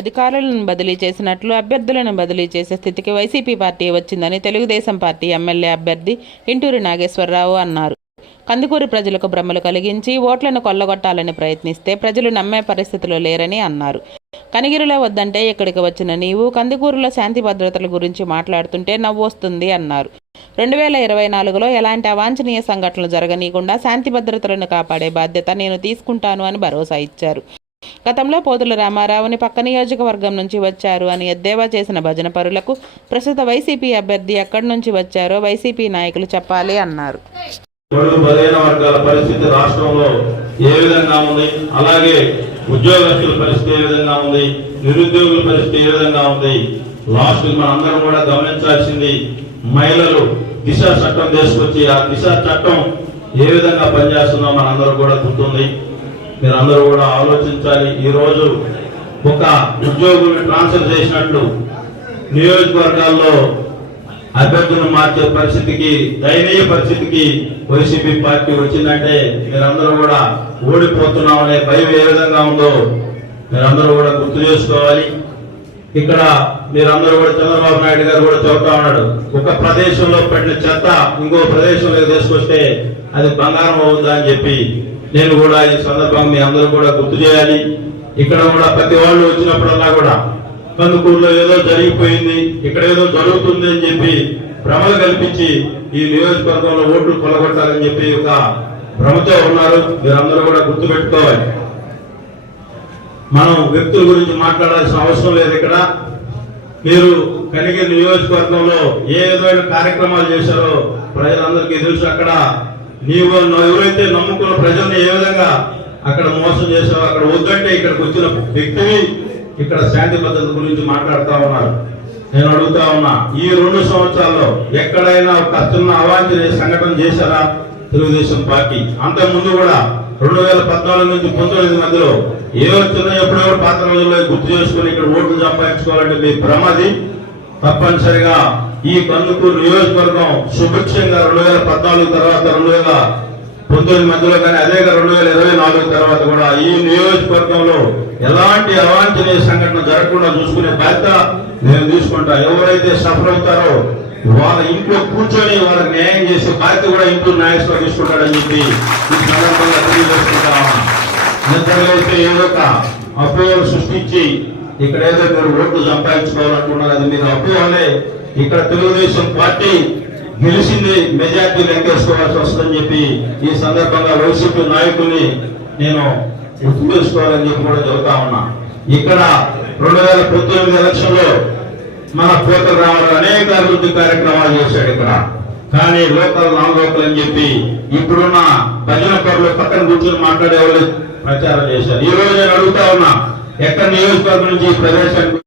అధికారులను బదిలీ చేసినట్లు అభ్యర్థులను బదిలీ చేసే స్థితికి వైసీపీ పార్టీ వచ్చిందని తెలుగుదేశం పార్టీ ఎమ్మెల్యే అభ్యర్థి ఇంటూరి నాగేశ్వరరావు అన్నారు. కందుకూరు ప్రజలకు భ్రమలు కలిగించి ఓట్లను కొల్లగొట్టాలని ప్రయత్నిస్తే ప్రజలు నమ్మే పరిస్థితిలో లేరని అన్నారు. కనిగిరిలో వద్దంటే ఇక్కడికి వచ్చిన నీవు? కందుకూరులో శాంతి భద్రతల గురించి మాట్లాడుతుంటే నవ్వొస్తుంది అన్నారు. రెండు వేల ఇరవై నాలుగులో ఎలాంటి అవాంఛనీయ సంఘటనలు జరగనీయకుండా శాంతి భద్రతలను కాపాడే బాధ్యత నేను తీసుకుంటాను అని భరోసా ఇచ్చారు. గతంలో పోతుల రామారావుని పక్క నియోజకవర్గం నుంచి వచ్చారు అని ఎద్దేవా చేసిన భజన పరులకు ప్రస్తుత వైసీపీ అభ్యర్థి ఎక్కడి నుంచి వచ్చారో వైసీపీ నాయకులు చెప్పాలి అన్నారు. వర్గాల పరిస్థితి రాష్ట్రంలో ఏ విధంగా ఉంది? అలాగే ఉద్యోగస్తుల పరిస్థితి ఏ విధంగా ఉంది? నిరుద్యోగుల పరిస్థితి ఏ విధంగా ఉంది? లాస్ట్ మనందరం కూడా గమనించాల్సింది మహిళలు దిశ చట్టం తీసుకొచ్చి ఆ దిశ చట్టం ఏ విధంగా పనిచేస్తుందో మనందరూ కూడా గుర్తుంది. మీరందరూ కూడా ఆలోచించాలి. ఈరోజు ఒక ఉద్యోగుల్ని ట్రాన్స్ఫర్ చేసినట్లు నియోజకవర్గాల్లో అభ్యర్థులను మార్చే పరిస్థితికి దయనీయ పరిస్థితికి వైసీపీ పార్టీ వచ్చిందంటే మీరందరూ కూడా ఓడిపోతున్నామనే భయం ఏ విధంగా ఉందో మీరందరూ కూడా గుర్తు చేసుకోవాలి. ఇక్కడ మీరందరూ కూడా చంద్రబాబు నాయుడు గారు కూడా చెబుతా ఉన్నాడు ఒక ప్రదేశంలో పడిన చెత్త ఇంకో ప్రదేశంలో తీసుకొస్తే అది బంగారం అవుతుందా అని చెప్పి నేను కూడా ఈ సందర్భంగా మీ అందరూ కూడా గుర్తు చేయాలి. ఇక్కడ కూడా ప్రతి వాళ్ళు వచ్చినప్పుడల్లా కూడా కందుకూరులో ఏదో జరిగిపోయింది ఇక్కడ ఏదో జరుగుతుంది అని చెప్పి భ్రమలు కల్పించి ఈ నియోజకవర్గంలో ఓట్లు కొలగొట్టాలని చెప్పి ఒక భ్రమతో ఉన్నారు. మీరందరూ కూడా గుర్తు పెట్టుకోవాలి. మనం వ్యక్తుల గురించి మాట్లాడాల్సిన అవసరం లేదు ఇక్కడ. మీరు కనిగిరి నియోజకవర్గంలో ఏ విధమైన కార్యక్రమాలు చేశారో ప్రజలందరికీ తెలుసు అక్కడ నీవు ఎవరైతే నమ్ముకున్న ప్రజల్ని ఏ విధంగా అక్కడ మోసం చేశావో అక్కడ వద్దంటే ఇక్కడికి వచ్చిన వ్యక్తిని ఇక్కడ శాంతి భద్రత గురించి మాట్లాడుతా ఉన్నారు. నేను అడుగుతా ఉన్నా ఈ రెండు సంవత్సరాల్లో ఎక్కడైనా ఒక చిన్న అవాంఛనీయ సంఘటన చేశారా తెలుగుదేశం పార్టీ? అంతకు ముందు కూడా రెండు వేల పద్నాలుగు నుంచి పంతొమ్మిది మధ్యలో ఏ వచ్చినా ఎప్పుడో పాత రోజుల్లో గుర్తు చేసుకుని ఇక్కడ ఓట్లు సంపాదించుకోవాలంటే మీ భ్రమది తప్పనిసరిగా ఈ కందుకూరు నియోజకవర్గం సుభిక్షంగా రెండు వేల పద్నాలుగు తర్వాత రెండు వేల పంతొమ్మిది మధ్యలో కానీ అదే రెండు వేల ఇరవై నాలుగు తర్వాత కూడా ఈ నియోజకవర్గంలో ఎలాంటి అవాంఛనీయ సంఘటన జరగకుండా చూసుకునే బాధ్యత నేను తీసుకుంటా. ఎవరైతే సఫర్ అవుతారో వాళ్ళ ఇంట్లో కూర్చొని వాళ్ళకి న్యాయం చేసే బాధ్యత కూడా ఇంట్లో న్యాయస్థానం తీసుకుంటాడని చెప్పి ఈ సందర్భంగా ఏదో ఒక అపోహలు సృష్టించి ఇక్కడ ఏదో మీరు ఓట్లు సంపాదించుకోవాలనుకున్నారు అది మీరు అపోహలే ఇక్కడ తెలుగుదేశం పార్టీ గెలిచింది మెజార్టీ లెక్కేసుకోవాల్సి వస్తుందని చెప్పి ఈ సందర్భంగా వైసీపీ నాయకుల్ని నేను గుర్తు చేసుకోవాలని చెప్పి కూడా చెబుతా ఉన్నా. ఇక్కడ రెండు వేల పద్దెనిమిది ఎలక్షన్లో మన పోతల రామారావు అనేక అభివృద్ధి కార్యక్రమాలు చేశాడు ఇక్కడ. కానీ లోకల్ నాన్ లోకల్ అని చెప్పి ఇప్పుడున్న భజన పరులు పక్కన కూర్చొని మాట్లాడే వాళ్ళు ప్రచారం చేశారు. ఈ రోజు నేను అడుగుతా ఉన్నా ఎక్కడ నియోజకవర్గం నుంచి ఈ ప్రదేశానికి